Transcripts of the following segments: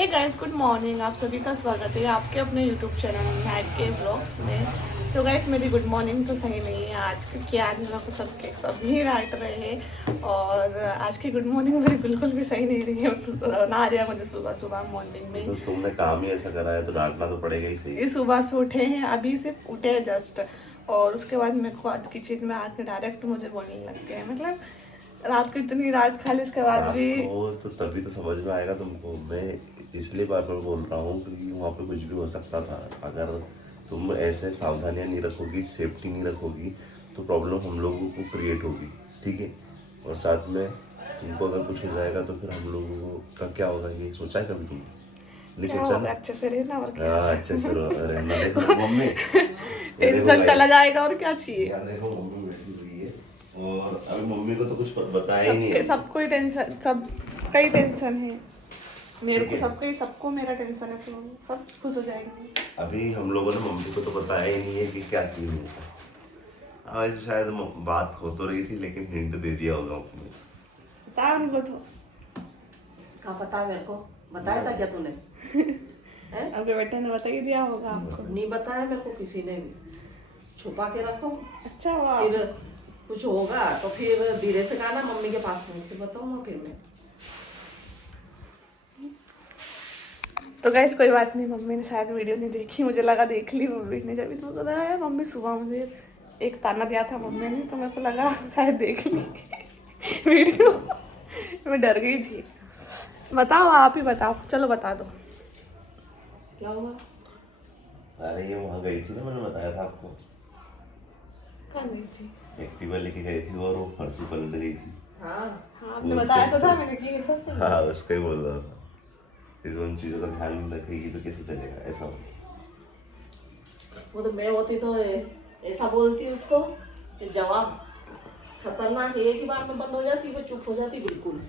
Hey guys, good morning. आप सभी का स्वागत है आपके अपने यूट्यूब चैनल नाइट के ब्लॉग्स में। सो गाइस, मेरी गुड मॉर्निंग तो सही नहीं है आज, क्योंकि आज मेरे को सभी डांट रहे हैं। और आज की गुड मॉर्निंग मेरी बिल्कुल भी सही नहीं रही है। ना रहा मुझे सुबह सुबह मॉर्निंग में। तो तुमने काम ही ऐसा करा है तो डांटना तो पड़ेगा ही सही। इस सुबह से उठे हैं, अभी से उठे हैं जस्ट। और उसके बाद मेरे को आज किचन में आके डायरेक्ट मुझे बोलने लग गए। मतलब रात को इतनी रात खा ली, उसके बाद भी वो तो तभी तो समझ में आएगा तुमको। मैं इसलिए बार बार बोल रहा हूँ क्योंकि वहाँ पे कुछ भी हो सकता था। अगर तुम ऐसे सावधानियाँ नहीं रखोगी, सेफ्टी नहीं रखोगी, तो प्रॉब्लम हम लोगों को क्रिएट होगी। ठीक है, और साथ में तुमको अगर कुछ हो जाएगा तो फिर हम लोगों का क्या होगा, ये सोचा है कभी तुमने? नहीं सोचा ना? अच्छे से रहना और क्या। हाँ, अच्छे से रहना। देखो मम्मी, टेंशन चला जाएगा और क्या चाहिए। देखो मम्मी बैठी हुई है और अभी मम्मी को तो कुछ बताया ही नहीं है। सबको ही टेंशन, सबका ही टेंशन है। मेरे को सबको मेरा टेंशन है, तो सब खुश हो जाएंगे। अभी हम लोगों ने मम्मी को तो बताया ही नहीं है कि क्या सीन है। आज शायद बात हो तो रही थी लेकिन हिंट दे दिया होगा उसने। बता उनको तो। कहाँ पता मेरे को? बताया था क्या तूने? आपके बेटे ने बता ही दिया होगा आपको। नहीं बताया मेरे को किसी ने भी। छुपा के रखो, अच्छा हुआ। फिर कुछ होगा तो फिर धीरे से कहना मम्मी के पास में, फिर बताऊंगा फिर मैं। तो गाइस कोई बात नहीं, मम्मी ने शायद वीडियो नहीं देखी, मुझे लगा देख ली मम्मी ने। जब तो बताया मम्मी सुबह मुझे एक ताना दिया था मम्मी ने, तो मेरे को लगा शायद देख ली वीडियो। मैं डर गई थी। बताओ, आप ही बताओ, चलो बता दो क्या हुआ? अरे ये वहाँ गई थी ना, मैंने बताया था आपको। कहाँ गई थी? एक्टिवा लेके गई थी और वो फर्शी पलट गई थी। हाँ हाँ, आपने बताया तो था, मैंने की था सही। हाँ, उसका ही बोल रहा था। फिर उन चीज़ों का ध्यान रखेगी तो कैसे चलेगा ऐसा। वो तो मैं होती तो ऐसा बोलती उसको कि जवाब खतरनाक है, एक ही बार में बंद हो जाती, वो चुप हो जाती बिल्कुल।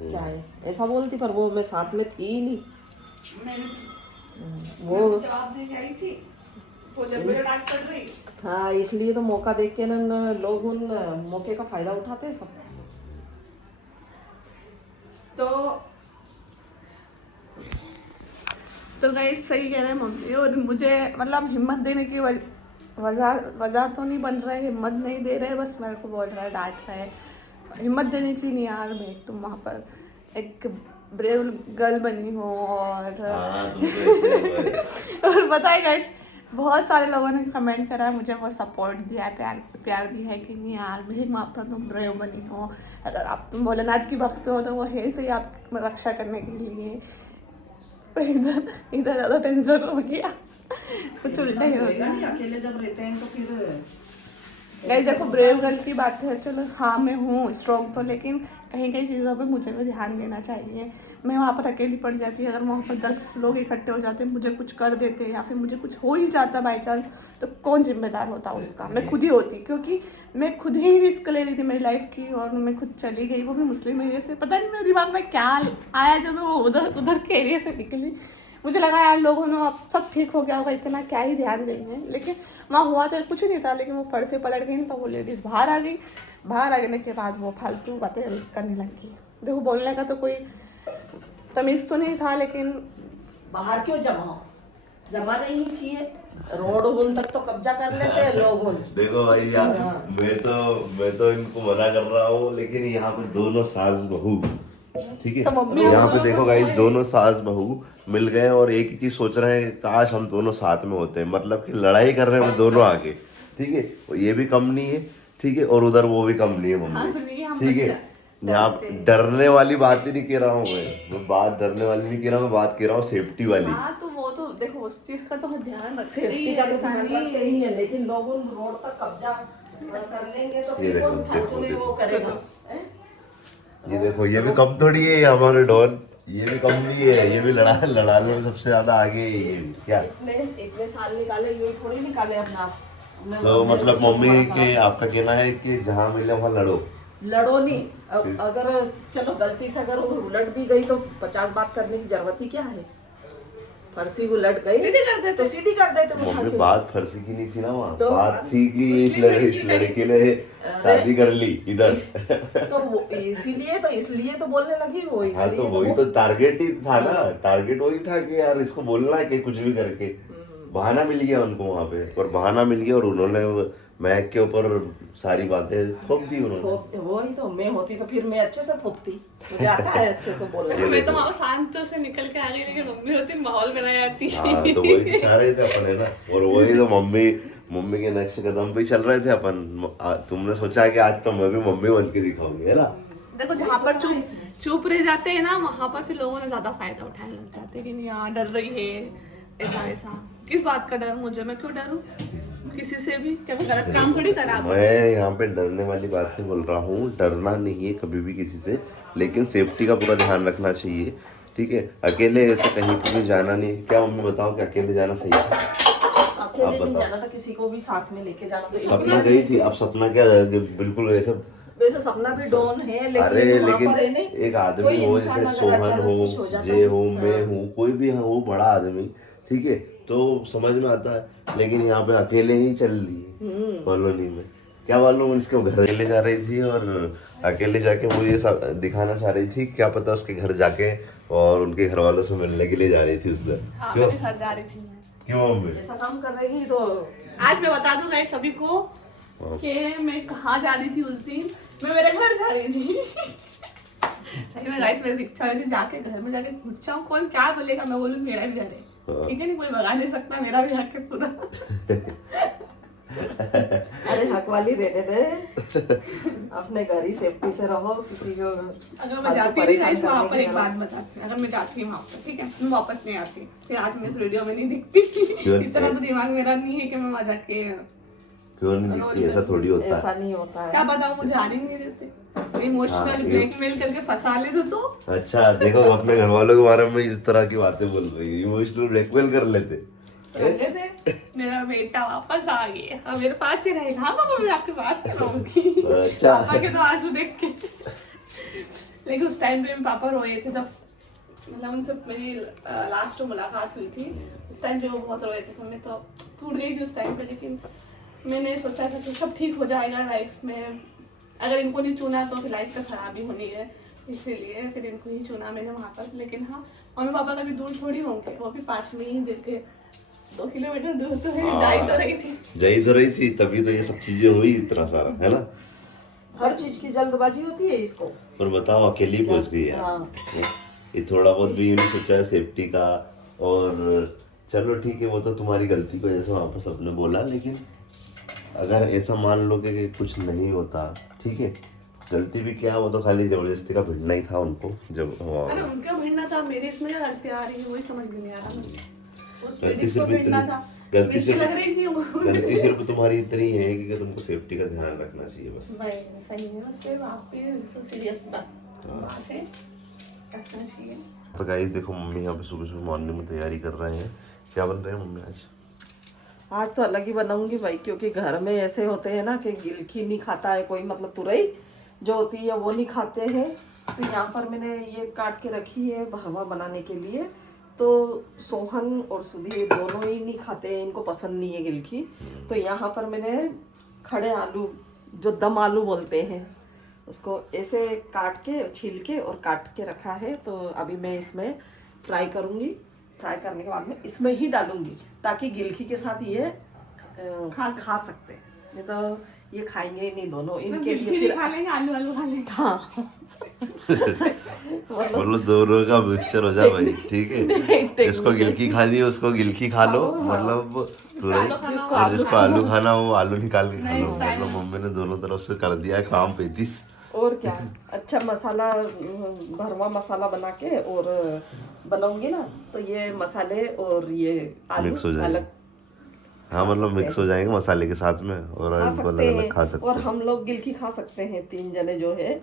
क्या है ऐसा बोलती, पर वो मैं साथ में थी ही नहीं। वो जवाब नहीं आई थी, वो जब मुझे डांट पड़ रही। हाँ, इसलिए तो मौका देख के ना लोग उन मौके का फायदा उठाते हैं सब। तो गाइस सही कह रहे हैं मम्मी। और मुझे मतलब हिम्मत देने की वजह तो नहीं बन रहा है, हिम्मत नहीं दे रहे, बस मेरे को बोल रहा है, डांट रहा है। हिम्मत देनी चाहिए नहीं यार भाई, तुम वहाँ पर एक ब्रेव गर्ल बनी हो। और और बताए गाइस, बहुत सारे लोगों ने कमेंट करा है, मुझे वो सपोर्ट दिया है, प्यार दिया है कि नहीं यार भाई, वहाँ पर तुम ब्रेव बनी हो। अगर आप तुम भोलेनाथ की भक्त हो तो वो है सही आप रक्षा करने के लिए। पर इधर ज़्यादा टेंशन हो गया, कुछ उल्टा ही हो गया। अकेले जब रहते हैं तो फिर गाइस देखो, ब्रेव गर्ल की बात है, चलो हाँ मैं हूँ स्ट्रॉन्ग तो, लेकिन कहीं कहीं चीज़ों पे मुझे भी ध्यान देना चाहिए। मैं वहाँ पर अकेली पड़ जाती, अगर वहाँ पर 10 लोग इकट्ठे हो जाते, मुझे कुछ कर देते या फिर मुझे कुछ हो ही जाता बाई चांस, तो कौन जिम्मेदार होता उसका? मैं खुद ही होती, क्योंकि मैं खुद ही रिस्क ले रही थी मेरी लाइफ की, और मैं खुद चली गई, वो भी मुस्लिम एरिया से। पता नहीं मेरे दिमाग में क्या आया जब मैं वो उधर के एरिया से निकली। मुझे लगा यार लोगों ने अब सब ठीक हो गया होगा, इतना क्या ही ध्यान देंगे, लेकिन वहाँ हुआ तो कुछ नहीं था। लेकिन वो फड़ से पलट गई तो वो लेडीज़ बाहर आ गई। बाहर आने के बाद वो फालतू बातें करने लगी। देखो, बोलने का तो कोई तमीज़ तो नहीं था, लेकिन बाहर क्यों जमा हो? जमा नहीं चाहिए, रोड उन तक तो कब्जा कर लेते हैं लोग उन। देखो भाई यार, मैं तो इनको मना कर रहा हूँ, लेकिन यहाँ पे दोनों सास बहू, ठीक है, तो मम्मी यहाँ पे देखो गाइस, दोनों सास बहू मिल गए और एक ही चीज सोच रहे हैं, काश हम दोनों साथ में होते हैं। मतलब कि लड़ाई कर रहे हैं दोनों आगे, ठीक है, और ये भी कम नहीं है, ठीक है, और उधर वो भी कम नहीं है मम्मी, ठीक है। यहाँ डरने वाली बात ही नहीं कह रहा हूँ मैं बात डरने वाली नहीं कह रहा हूँ, मैं बात कह रहा हूँ सेफ्टी वाली। हाँ, तो वो तो देखो उस चीज़ का तो ध्यान रखते सेफ्टी ही का है, तो ऐसा ध्यान नहीं रखते ही है, लेकिन लोग उन रोड तक कब्जा कर लेंगे तो ये फिर देखो, कौन फालतू में वो करेगा? हैं? ये देखो, ये भी कम थोड़ी है हमारे डॉन, ये भी कम नहीं है, ये भी लड़ाने में सबसे ज्यादा आगे है ये भी। क्या इतने साल निकाले, यूं ही थोड़ी निकाले अपना आप। तो मतलब मम्मी के आपका कहना है कि जहाँ मिले वहाँ लड़ो? लड़ो नहीं, अगर चलो गलती से अगर वो उलट भी गई तो 50 बात करने की जरूरत ही क्या है? फर्सी उलट गई सीधी कर देते। तो सीधी कर देते उठा मम्मी के। बात फर्जी की नहीं थी ना वहाँ, तो बात थी कि इस लड़के ने शादी कर ली इधर। तो इसलिए तो बोलने लगी वो, हाँ तो इसलिए वही तो टारगेट ही था ना, टारगेट वही था कि यार इसको बोलना है कि कुछ भी करके। बहाना मिल गया उनको वहाँ पे, और बहाना मिल गया और उन्होंने महक के ऊपर सारी बातें थोप दी उन्होंने। वही तो, मैं होती तो फिर मैं अच्छे से थोपती, मुझे आता है अच्छे से बोलना। मैं तो वहाँ शांत से निकल के आ गई, लेकिन मम्मी होती माहौल बनाई जाती। हाँ तो वही तो चाह रहे थे अपन, है ना, और वही तो मम्मी के नक्श कदम पे चल रहे थे अपन। तुमने सोचा कि आज तो मैं भी मम्मी बन के दिखाऊंगी, है ना। देखो जहाँ पर चुप रह जाते हैं ना, वहाँ पर फिर लोगों ने ज्यादा फायदा उठाने लग जाते हैं कि नहीं यार डर रही है, ऐसा। किस बात का डर मुझे, मैं क्यों डरूं किसी से भी? क्या मैं गलत काम थोड़ी करा? मैं यहाँ पे डरने वाली बात नहीं बोल रहा हूँ, डरना नहीं है कभी भी किसी से, लेकिन सेफ्टी का पूरा ध्यान रखना चाहिए, ठीक है। अकेले ऐसे कहीं पे भी जाना नहीं। क्या मम्मी बताओ कि अकेले जाना सही है? अकेले नहीं जाना था, किसी को भी साथ में लेके जाना। तो सपना गई थी, अब सपना क्या, बिल्कुल ऐसा। वैसे सपना भी डॉन है, लेकिन अरे वहाँ लेकिन पर है नहीं, एक कोई आदमी हो, इंसान जैसे अगर सोहन अचानक हो, कुछ हो जाता जे हो, है, मैं हूँ, कोई भी हो बड़ा आदमी, ठीक है, तो समझ में आता है। लेकिन यहाँ पे अकेले ही चल रही है कॉलोनी में, क्या मालूम इसके घर अकेले जा रही थी, और अकेले जाके वो ये सब दिखाना चाह रही थी, क्या पता उसके घर जाके और उनके घर वालों से मिलने के लिए जा रही थी उस दिन। क्यों घर जा रही थी मैं। क्यों मम्मी ऐसा काम कर रही तो आज मैं बता दूं गाइस सभी को कि मैं कहाँ जा रही थी उस दिन। मैं मेरे घर जा रही थी। सही में गाइस मैं दीक्षा रही थी, जाके घर में जाके पूछा हूँ कौन क्या बोलेगा, मैं बोलूँ मेरा भी घर है, ठीक है, नहीं कोई भगा नहीं सकता, मेरा भी हक है पूरा। अरे हक वाली रहने दे, अपने घर ही सेफ्टी से रहो, किसी को अगर मैं जाती थी गाइस वहाँ पर, एक बात बताती हूँ, अगर मैं जाती वहाँ पर, ठीक है, मैं वापस नहीं आती, फिर आज मैं इस वीडियो में नहीं दिखती। इतना तो दिमाग मेरा नहीं है कि मैं वहाँ जाके क्यों नहीं दिखती, ऐसा थोड़ी होता है। ऐसा नहीं होता है। क्या बताऊँ, मुझे आने नहीं देते, इमोशनल ब्लैकमेल करके फंसा ले तो। अच्छा देखो अपने घर वालों के बारे में इस तरह की बातें बोल रही है, इमोशनल ब्लैकमेल कर लेते। थे मेरा बेटा वापस आ गया, अब मेरे पास ही रहेगा। हाँ पापा मैं आपके पास ही रहूंगी। अच्छा। पापा के तो आंसू देख के। लेकिन उस टाइम पे पापा रोए थे, जब मतलब उनसे मेरी लास्ट मुलाकात हुई थी, उस टाइम पे वो बहुत रोए थे, तो मैं तो टूट गई थी उस टाइम पे। लेकिन मैंने सोचा था कि सब ठीक हो जाएगा लाइफ में, अगर इनको नहीं चुना तो फिर लाइफ तो खराबी होनी है, इसीलिए फिर इनको ही चुना मैंने वहाँ पर। लेकिन हाँ मम्मी पापा कभी दूर थोड़ी होंगे, वो भी पास में ही, देखे 2 किलोमीटर दूर तो है, जा ही तो रही थी, तभी तो ये सब चीजें हुई इतना सारा, है ना। हर चीज की जल्दबाजी होती है इसको। पर बताओ अकेली पहुंच गई यार। हाँ। ये थोड़ा बहुत भी ये नहीं सोचा है सेफ्टी का, और चलो ठीक है वो तो तुम्हारी गलती को जैसे वहाँ पर सबने बोला, लेकिन अगर ऐसा मान लो कि कुछ नहीं होता, ठीक है, गलती भी क्या, वो तो खाली जबरदस्ती का भिड़ना ही था उनको। जब अरे उनका भिड़ना था, मेरे इसमें क्या गलती आ रही है वही समझ में नहीं आ रहा मुझे। उस गलती लेडीज को सिर्फ भिड़ना इतनी, था, गलती मिर्ची लग रही थी वो। गलती सिर्फ तुम्हारी इतनी है कि तुमको सेफ्टी का ध्यान रखना चाहिए बस। नहीं सही है, उससे आप पे सीरियस बात है, रखना चाहिए। तो गाइस देखो मम्मी यहाँ पे सुबह सुबह मॉर्निंग में तैयारी कर रहे हैं। क्या बन रहे हैं मम्मी आज? आज तो अलग ही बनाऊंगी भाई, क्योंकि घर में ऐसे होते हैं ना कि गिलकी नहीं खाता है कोई, मतलब तुरई जो होती है वो नहीं खाते हैं। तो यहाँ पर मैंने ये काट के रखी है भरवा बनाने के लिए। तो सोहन और सुधीर दोनों ही नहीं खाते हैं, इनको पसंद नहीं है गिलकी। तो यहाँ पर मैंने खड़े आलू, जो दम आलू बोलते हैं, उसको ऐसे काट के छील के और काट के रखा है। तो अभी मैं इसमें फ्राई करूँगी, फ्राई करने के बाद में इसमें ही डालूंगी, ताकि गिलकी के साथ ये खा सकते हैं, नहीं तो ये खाएंगे ही नहीं दोनों। इनके लिए फिर खा लेंगे, आलू आलू खा लेंगे। हाँ मतलब दोनों का मिक्सचर हो जाए भाई, ठीक है। जिसको गिलकी खानी है उसको गिलकी खा लो, मतलब और जिसको आलू खाना हो वो आलू निकाल के खा लो। मतलब मम्मी ने दोनों तरफ से कर दिया है काम 35। और क्या, अच्छा मसाला, भरवा मसाला बना के और बनाऊंगी ना, तो ये मसाले और ये आलू मिक्स हो जाएंगे। अलग, हाँ मतलब मिक्स हो जाएंगे मसाले के साथ में, और खा इनको सकते अलग हैं। अलग खा सकते और हैं। हम लोग गिलकी खा सकते हैं, 3 जने जो है,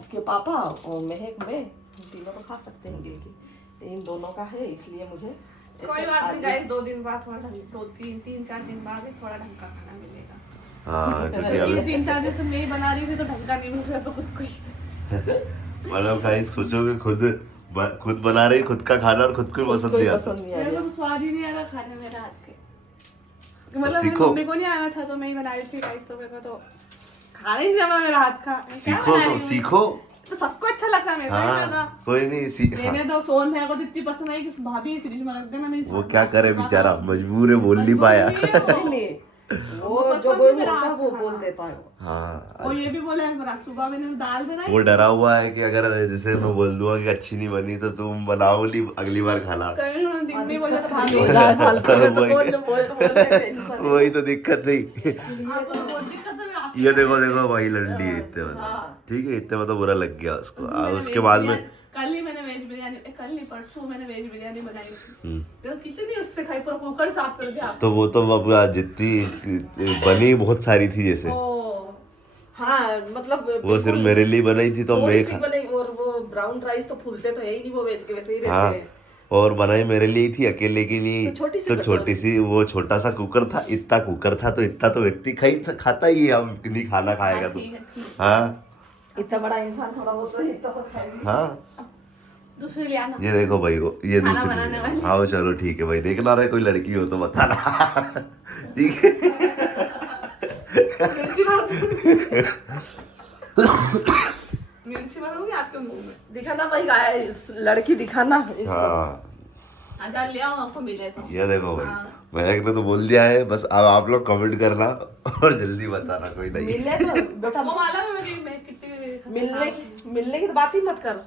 इसके पापा और महक में, तीनों तो खा सकते हैं गिलकी। इन दोनों का है, इसलिए मुझे कोई बात नहीं गाइस, 2 दिन बाद थोड़ा 3-4 दिन बाद थोड़ा ढंग का खाना मिलेगा। हाँ क्योंकि ये अभी 3-4 दिन से नहीं बना रही थी तो ढंग का नहीं मिल रहा, तो खुद को ही मतलब गाइस सोचोगे खुद खुद बना रही, खुद का खाना, और खुद को पसंद कोई नहीं आता। पसंद नहीं आ मेरे रहा। को तो स्वाद ही नहीं आ रहा खाने में रात के। मतलब मेरी सीखो। मम्मी को नहीं आना था तो मैं ही बना रही थी राइस, तो मेरे को तो खाना ही नहीं जमा मेरा हाथ का। मैं क्या सीखो बना तो रही हूँ? सीखो। तो सबको अच्छा लगता है, मेरे को नहीं हाँ लगा। कोई नहीं मैंने तो सोन भैया को तो इतनी पसंद आई कि भाभी फ्रिज में रख देना मेरी। वो क्या करे बेचारा, मजबूर है, बोल नहीं पाया। नहीं नहीं, वो पसंद जो है कोई मेरा बोलता है वो हाथ बोल का। देता है वो। हाँ और ये भी बोले सुबह मैंने दाल बनाई, वो डरा हुआ है कि अगर जैसे मैं बोल दूंगा कि अच्छी नहीं बनी तो तुम बनाओ, अगली बार खाना। कहीं उन्होंने दिन में बोला था भाभी यार फालतू में तो वही। बोलने का इंसान है। वही तो दिक्कत थी। आपको तो बहुत दिक्कत है। मैं आपको ये देखो भाई लंडी है इतने में, ठीक है, इतने में तो बुरा लग गया उसको। मैंने उसके वेज बाद में बिरयानी- कल ही मैंने वेज बिरयानी, कल नहीं परसों मैंने वेज बिरयानी बनाई थी, तो कितनी उससे खाई, पूरा कुकर साफ कर दिया। तो वो तो अब जितनी बनी बहुत सारी थी जैसे, ओ हाँ मतलब वो सिर्फ मेरे लिए बनाई थी तो थोड़ी मैं सी बने। और वो ब्राउन राइस तो फूलते तो है ही नहीं, वो वैसे के वैसे ही हाँ, रहते हैं। और बनाई मेरे लिए ही थी, अकेले की नहीं। तो छोटी सी तो कटोरी। छोटी सी, वो छोटा सा कुकर था, इतना कुकर था, तो इतना तो व्यक्ति खाता ही है, हम नहीं खाना खाएगा तो। ठीक है, ठीक है। हाँ इतना बड़ा इंसान थोड़ा वो तो इतना तो खाएगा। हाँ, दूसरे ले आना। ये देखो भाई को, ये खाना दूसरी बनाने वाली। हाँ वो चलो ठीक है भाई, देखना रहे कोई लड़की हो तो बताना। ठीक है। मिर्ची मार मिर्ची मारूंगी आपके मुंह में। दिखाना भाई गाइस, लड़की दिखाना इसको। हाँ अच्छा ले आओ, आपको मिले तो। ये देखो भाई, हाँ। महक ने तो बोल दिया है, बस अब आप लोग कमेंट करना और जल्दी बताना, कोई नहीं। मिलने तो बेटा वो मालूम है मैं कितने मिलने की तो बात ही मत कर।